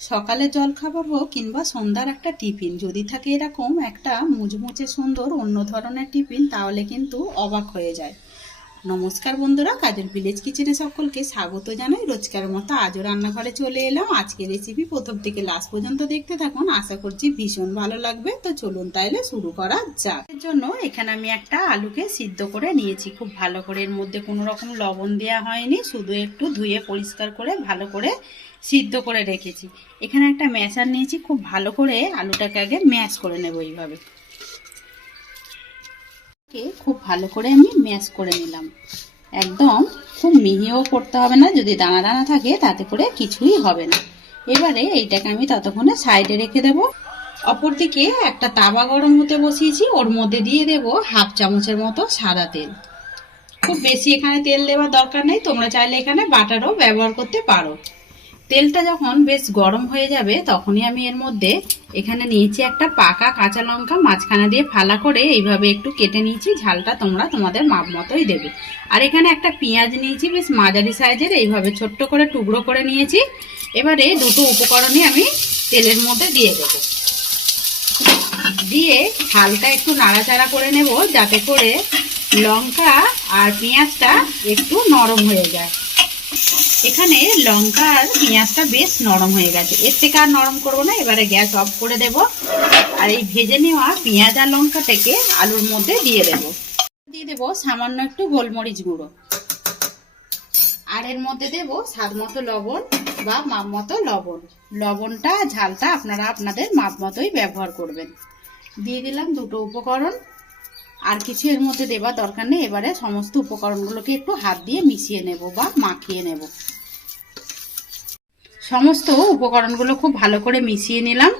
সকালে জলখাবার হোক কিংবা সন্ধ্যার একটা টিফিন যদি থাকে এরকম একটা মুচমুচে সুন্দর অন্য ধরনের টিফিন, তাহলে কিন্তু অবাক হয়ে যায়। নমস্কার বন্ধুরা, কাজের ভিলেজ কিচেনে সকলকে স্বাগত জানাই। রোজকার মতো আজও রান্নাঘরে চলে এলাম। আজকের রেসিপি প্রথম থেকে লাস্ট পর্যন্ত দেখতে থাকুন, আশা করছি ভীষণ ভালো লাগবে। তো চলুন তাইলে শুরু করা যাক। এর জন্য এখানে আমি একটা আলুকে সিদ্ধ করে নিয়েছি খুব ভালো করে। এর মধ্যে কোনো রকম লবণ দেওয়া হয়নি, শুধু একটু ধুয়ে পরিষ্কার করে ভালো করে সিদ্ধ করে রেখেছি। এখানে একটা ম্যাশার নিয়েছি, খুব ভালো করে আলুটাকে আগে ম্যাশ করে নেব। এইভাবে খুব ভালো করে আমি ম্যাশ করে নিলাম। একদম খুব মিহিও করতে হবে না, যদি দানা দানা থাকে তাতে করে কিছুই হবে না। এবারে এইটাকে আমি ততক্ষণে সাইডে রেখে দেব। অপরদিকে একটা তাওয়া গরম হতে বসিয়েছি, ওর মধ্যে দিয়ে দেব হাফ চামচের মতো সাদা তেল। খুব বেশি এখানে তেল দেওয়ার দরকার নেই, তোমরা চাইলে এখানে বাটারও ব্যবহার করতে পারো। তেলটা যখন বেশ গরম হয়ে যাবে তখনই আমি এর মধ্যে এখানে নিয়েছি একটা পাকা কাঁচা লঙ্কা, মাঝখানে দিয়ে ফালা করে এইভাবে একটু কেটে নিয়েছি। ঝালটা তোমরা তোমাদের মাপ মতোই দেবে। আর এখানে একটা পেঁয়াজ নিয়েছি বেশ মাঝারি সাইজের, এইভাবে ছোট্ট করে টুকরো করে নিয়েছি। এবারে দুটো উপকরণই আমি তেলের মধ্যে দিয়ে দেব। দিয়ে হালকা একটু নাড়াচাড়া করে নেব, যাতে করে লঙ্কা আর পেঁয়াজটা একটু নরম হয়ে যায়। এখানে লঙ্কা আর পেঁয়াজটা বেশ নরম হয়ে গেছে, এর থেকে আর নরম করবো না। এবারে গ্যাস অফ করে দেব। আর এই ভেজে নেওয়া পেঁয়াজ আর লঙ্কাটাকে আলুর মধ্যে দিয়ে দেব সামান্য একটু গোলমরিচ গুঁড়ো। আর এর মধ্যে দেব স্বাদ মতো লবণ বা মাপ মতো লবণ। লবণটা ঝালটা আপনারা আপনাদের মাপ মতোই ব্যবহার করবেন। দিয়ে দিলাম দুটো উপকরণ, আর কিছু এর মধ্যে দেওয়ার দরকার নেই। এবারে সমস্ত উপকরণগুলোকে একটু হাত দিয়ে মিশিয়ে নেব বা মাখিয়ে নেব। সমস্ত উপকরণগুলো খুব ভালো করে মিশিয়ে নিলাম।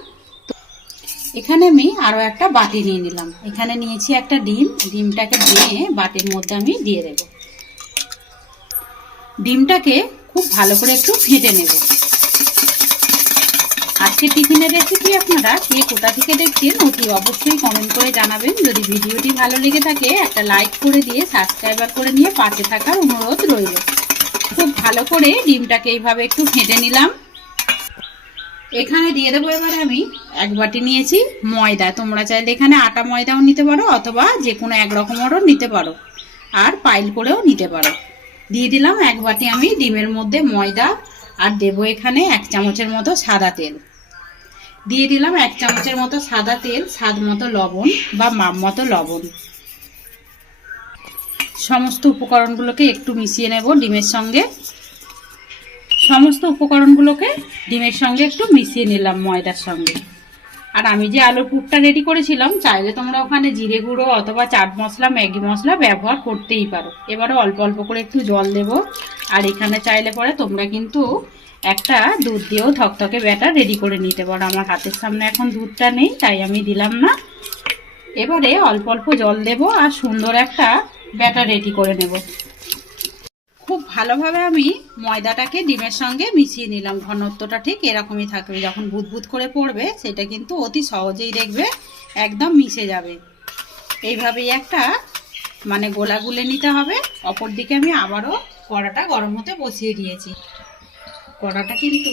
এখানে আমি আরো একটা বাটি নিয়ে নিলাম। এখানে নিয়েছি একটা ডিম, ডিমটাকে ভেঙে বাটির মধ্যে আমি দিয়ে দেব। ডিমটাকে খুব ভালো করে একটু ফেটে নেব। আজকে টিফিনের রেসিপি আপনারা কে কোথা থেকে দেখছেন অতি অবশ্যই কমেন্ট করে জানাবেন। যদি ভিডিওটি ভালো লেগে থাকে একটা লাইক করে দিয়ে সাবস্ক্রাইবার করে নিয়ে পাশে থাকার অনুরোধ রইল। খুব ভালো করে ডিমটাকে এইভাবে একটু ফেটে নিলাম। এখানে দিয়ে দেবো এবারে আমি এক বাটি নিয়েছি ময়দা। তোমরা চাইলে এখানে আটা ময়দাও নিতে পারো, অথবা যে কোনো এক রকমেরও নিতে পারো, আর পাইল করেও নিতে পারো। দিয়ে দিলাম এক বাটি আমি ডিমের মধ্যে ময়দা। আর দেবো এখানে এক চামচের মতো সাদা তেল। দিয়ে দিলাম এক চামচের মতো সাদা তেল, স্বাদ মতো লবণ বা মাপ মতো লবণ। সমস্ত উপকরণগুলোকে একটু মিশিয়ে নেব ডিমের সঙ্গে। সমস্ত উপকরণগুলোকে ডিমের সঙ্গে একটু মিশিয়ে নিলাম ময়দার সঙ্গে। আর আমি যে আলুর পুরটা রেডি করেছিলাম, চাইলে তোমরা ওখানে জিরে গুঁড়ো অথবা চাট মশলা, ম্যাগি মশলা ব্যবহার করতেই পারো। এবারে অল্প অল্প করে একটু জল দেব। আর এখানে চাইলে পরে তোমরা কিন্তু একটা দুধ দিয়েও থকথকে ব্যাটার রেডি করে নিতে পারো। আমার হাতের সামনে এখন দুধটা নেই, তাই আমি দিলাম না। এবারে অল্প অল্প জল দেব আর সুন্দর একটা ব্যাটার রেডি করে নেব। খুব ভালোভাবে আমি ময়দাটাকে ডিমের সঙ্গে মিশিয়ে নিলাম। ঘনত্বটা ঠিক এরকমই থাকবে, যখন বুদবুদ করে পড়বে সেটা কিন্তু অতি সহজেই দেখবে একদম মিশে যাবে। এইভাবেই একটা গোলা গুলে নিতে হবে। অপর দিকে আমি আবারও কড়াটা গরম হতে বসিয়ে দিয়েছি। কড়াটা কিন্তু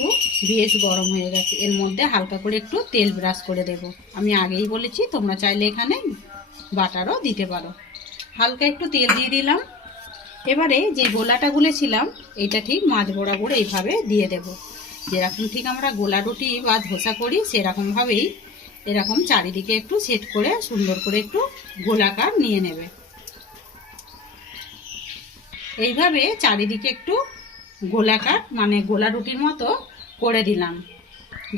বেশ গরম হয়ে গেছে, এর মধ্যে হালকা করে একটু তেল ব্রাশ করে দেব। আমি আগেই বলেছি তোমরা চাইলে এখানে বাটারও দিতে পারো। হালকা একটু তেল দিয়ে দিলাম। এবারে যে গোলাটা গুলেছিলাম এটা ঠিক মাঝ বরাবর এইভাবে দিয়ে দেব। যেরকম ঠিক আমরা গোলা রুটি বা ধোসা করি সেরকম ভাবেই এরকম চারিদিকে একটু সেট করে সুন্দর করে একটু গোলাকার নিয়ে নেবে। এইভাবে চারিদিকে একটু গোলাকার গোলা রুটির মতো করে দিলাম।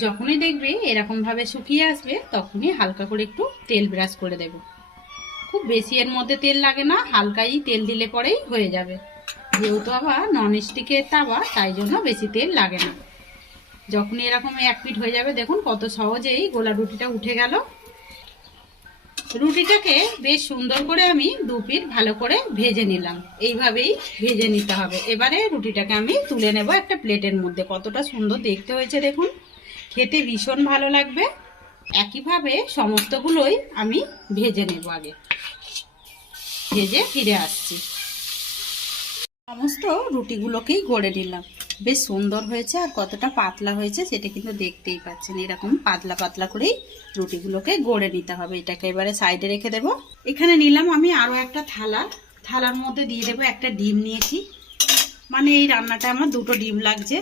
যখনই দেখবে এরকম ভাবে শুকিয়ে আসবে তখনই হালকা করে একটু তেল ব্রাশ করে দেব। খুব বেশি এর মধ্যে তেল লাগে না, হালকাই তেল দিলে পরেই হয়ে যাবে। যেহেতু আবার ননস্টিকের তাওয়া, তাই জন্য বেশি তেল লাগে না। যখনই এরকম এক পিঠ হয়ে যাবে দেখুন কত সহজেই গোলা রুটিটা উঠে গেল। রুটিটাকে বেশ সুন্দর করে আমি দু পিঠ ভালো করে ভেজে নিলাম। এইভাবেই ভেজে নিতে হবে। এবারে রুটিটাকে আমি তুলে নেব একটা প্লেটের মধ্যে। কতটা সুন্দর দেখতে হয়েছে দেখুন, খেতে ভীষণ ভালো লাগবে। একইভাবে সমস্তগুলোই আমি ভেজে নেব। আগে ভেজে ফিরে আসছি। সমস্ত রুটিগুলোকেই গড়ে নিলাম। বেশ সুন্দর হয়েছে, আর কতটা পাতলা হয়েছে সেটা কিন্তু দেখতেই পাচ্ছেন। এরকম পাতলা পাতলা করেই রুটিগুলোকে গড়ে নিতে হবে। এটাকে এবারে সাইডে রেখে দেব। এখানে নিলাম আমি আরও একটা থালার মধ্যে দিয়ে দেবো একটা ডিম নিয়েছি। মানে এই রান্নাটা আমার 2টো ডিম লাগছে।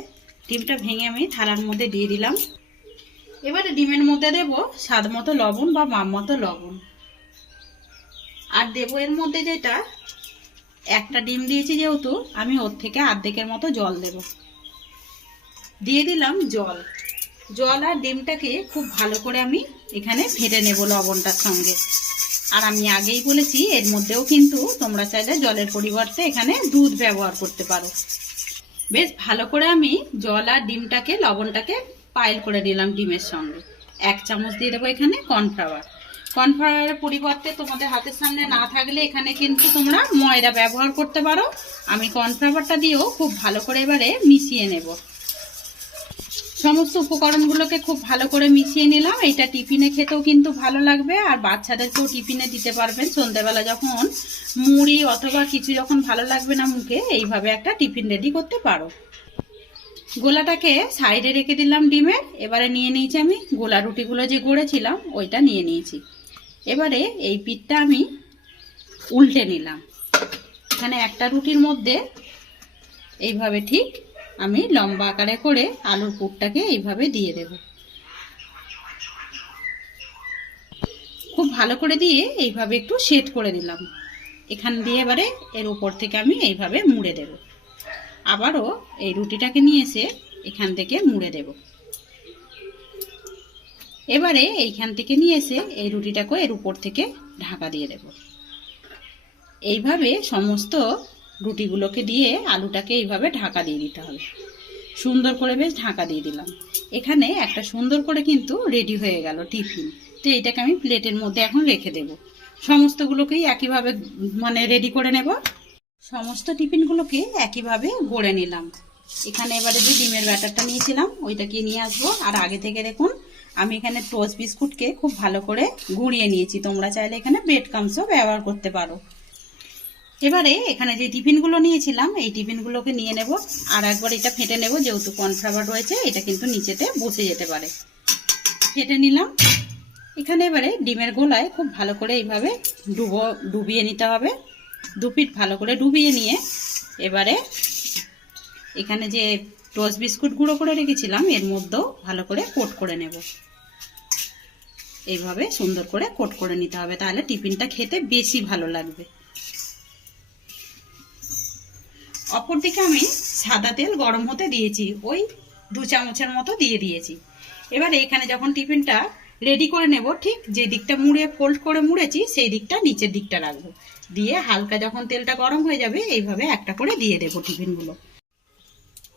ডিমটা ভেঙে আমি থালার মধ্যে দিয়ে দিলাম। এবারে ডিমের মধ্যে দেব স্বাদ মতো লবণ বা মাপ মতো লবণ, আর দেবো এর মধ্যে যেটা একটা ডিম দিয়েছি যেহেতু আমি ওর থেকে অর্ধেকের মতো জল দেব। দিয়ে দিলাম জল আর ডিমটাকে খুব ভালো করে আমি এখানে ফেটে নেব লবণটার সঙ্গে। আর আমি আগেই বলেছি এর মধ্যেও কিন্তু তোমরা চাইলে জলের পরিবর্তে এখানে দুধ ব্যবহার করতে পারো। বেশ ভালো করে আমি জল আর ডিমটাকে লবণটাকে পাইল করে নিলাম ডিমের সঙ্গে। 1 চামচ দিয়ে দেবো এখানে কর্নফ্লাওয়ারের পরিবর্তে তোমাদের হাতের সামনে না থাকলে এখানে কিন্তু তোমরা ময়দা ব্যবহার করতে পারো। আমি কর্নফ্লাওয়ারটা দিয়েও খুব ভালো করে এবারে মিশিয়ে নেব। সমস্ত উপকরণগুলোকে খুব ভালো করে মিশিয়ে নিলাম। এটা টিফিনে খেতেও কিন্তু ভালো লাগবে, আর বাচ্চাদেরকেও টিফিনে দিতে পারবেন। সন্ধ্যেবেলা যখন মুড়ি অথবা কিছু যখন ভালো লাগবে না মুখে, এইভাবে একটা টিফিন রেডি করতে পারো। গোলাটাকে সাইডে রেখে দিলাম ডিমের। এবারে নিয়ে নিয়েছি আমি গোলা রুটিগুলো যে গড়েছিলাম ওইটা নিয়ে নিয়েছি। এবারে এই পিঠটা আমি উল্টে নিলাম। এখানে একটা রুটির মধ্যে এইভাবে ঠিক আমি লম্বা আকারে করে আলুর পুরটাকে এইভাবে দিয়ে দেব। খুব ভালো করে দিয়ে এইভাবে একটু সেট করে দিলাম। এখান দিয়ে এবারে এর উপর থেকে আমি এইভাবে মুড়ে দেব। আবারও এই রুটিটাকে নিয়ে এসে এখান থেকে মুড়ে দেব। এবারে এইখান থেকে নিয়ে এসে এই রুটিটাকে এর উপর থেকে ঢাকা দিয়ে দেব। এইভাবে সমস্ত রুটিগুলোকে দিয়ে আলুটাকে এইভাবে ঢাকা দিয়ে দিতে হবে। সুন্দর করে বেশ ঢাকা দিয়ে দিলাম। এখানে একটা সুন্দর করে কিন্তু রেডি হয়ে গেল টিফিন। তো এইটাকে আমি প্লেটের মধ্যে এখন রেখে দেব। সমস্তগুলোকেই একইভাবে মানে রেডি করে নেব। সমস্ত টিফিনগুলোকে একইভাবে গড়ে নিলাম। এখানে এবারে যে ডিমের ব্যাটারটা নিয়েছিলাম ওইটাকে নিয়ে আসবো। আর আগে থেকে দেখুন আমি এখানে টোস্ট বিস্কুটকে খুব ভালো করে গুঁড়িয়ে নিয়েছি। তোমরা চাইলে এখানে ব্রেড ক্রাম্বসও ব্যবহার করতে পারো। এবারে এখানে যে টিফিনগুলো নিয়েছিলাম এই টিফিনগুলোকে নিয়ে নেব। আর একবার এটা ফেটে নেব, যেহেতু কর্নফ্লাওয়ার রয়েছে এটা কিন্তু নিচেতে বসে যেতে পারে। ফেটে নিলাম। এখানে এবারে ডিমের গোলায় খুব ভালো করে এইভাবে ডুবিয়ে নিতে হবে। 2 পিঠ ভালো করে ডুবিয়ে নিয়ে এবারে এখানে যে টোস্ট বিস্কুট গুঁড়ো করে রেখেছিলাম এর মধ্যেও ভালো করে কোট করে নেব। এইভাবে সুন্দর করে কোট করে নিতে হবে, তাহলে টিফিনটা খেতে বেশি ভালো লাগবে। অপরদিকে আমি সাদা তেল গরম হতে দিয়েছি, ওই 2 চামচের মতো দিয়ে দিয়েছি। এবারে এখানে যখন টিফিনটা রেডি করে নেব, ঠিক যে দিকটা মুড়ে ফোল্ড করে মুড়েছি সেই দিকটা নিচের দিকটা রাখবো। দিয়ে হালকা যখন তেলটা গরম হয়ে যাবে এইভাবে একটা করে দিয়ে দেবো টিফিনগুলো।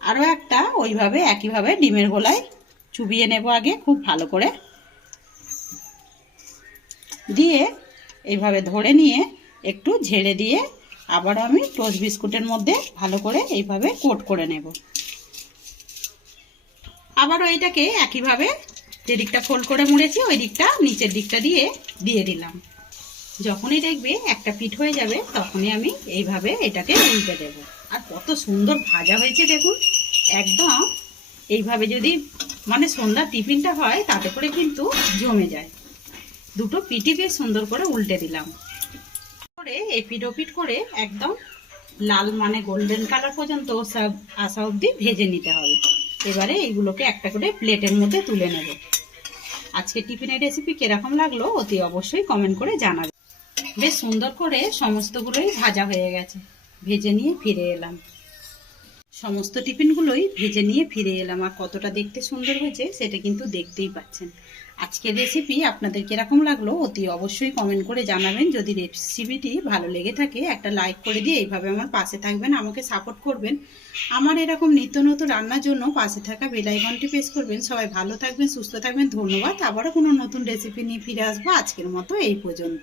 আরও একটা ওইভাবে একইভাবে ডিমের গোলায় চুবিয়ে নেব আগে খুব ভালো করে। দিয়ে এইভাবে ধরে নিয়ে একটু ঝেড়ে দিয়ে আবারও আমি টোস্ট বিস্কুটের মধ্যে ভালো করে এইভাবে কোট করে নেব। আবারও এটাকে একইভাবে যে দিকটা ফোল্ড করে মুড়েছি ওই দিকটা নিচের দিকটা দিয়ে দিলাম। যখনই দেখবে একটা পিঠ হয়ে যাবে তখনই আমি এইভাবে এটাকে উল্টে দেব। আর কত সুন্দর ভাজা হয়েছে দেখুন। একদম এইভাবে যদি মানে সন্ধ্যার টিফিনটা হয় তাতে করে কিন্তু জমে যায়। 2টো পিঠই বেশ সুন্দর করে উল্টে দিলাম। করে এই পিঠ ও পিঠ করে একদম লাল মানে গোল্ডেন কালার পর্যন্ত সব আসা অবধি ভেজে নিতে হবে। এবারে এইগুলোকে একটা করে প্লেটের মধ্যে তুলে নেব। আজকে টিফিনের রেসিপি কিরকম লাগলো অতি অবশ্যই কমেন্ট করে জানাবে। বেশ সুন্দর করে সমস্তগুলোই ভাজা হয়ে গেছে। ভেজে নিয়ে ফিরে এলাম। সমস্ত টিফিনগুলোই ভেজে নিয়ে ফিরে এলাম। আর কতটা দেখতে সুন্দর হয়েছে সেটা কিন্তু দেখতেই পাচ্ছেন। আজকের রেসিপি আপনাদের কিরকম লাগলো অতি অবশ্যই কমেন্ট করে জানাবেন। যদি রেসিপিটি ভালো লেগে থাকে একটা লাইক করে দিয়ে এইভাবে আমার পাশে থাকবেন, আমাকে সাপোর্ট করবেন। আমার এরকম নিত্য নতুন রান্নার জন্য পাশে থাকা বেল আইকনটি প্রেস করবেন। সবাই ভালো থাকবেন, সুস্থ থাকবেন। ধন্যবাদ। আবারও কোনো নতুন রেসিপি নিয়ে ফিরে আসবো। আজকের মতো এই পর্যন্ত।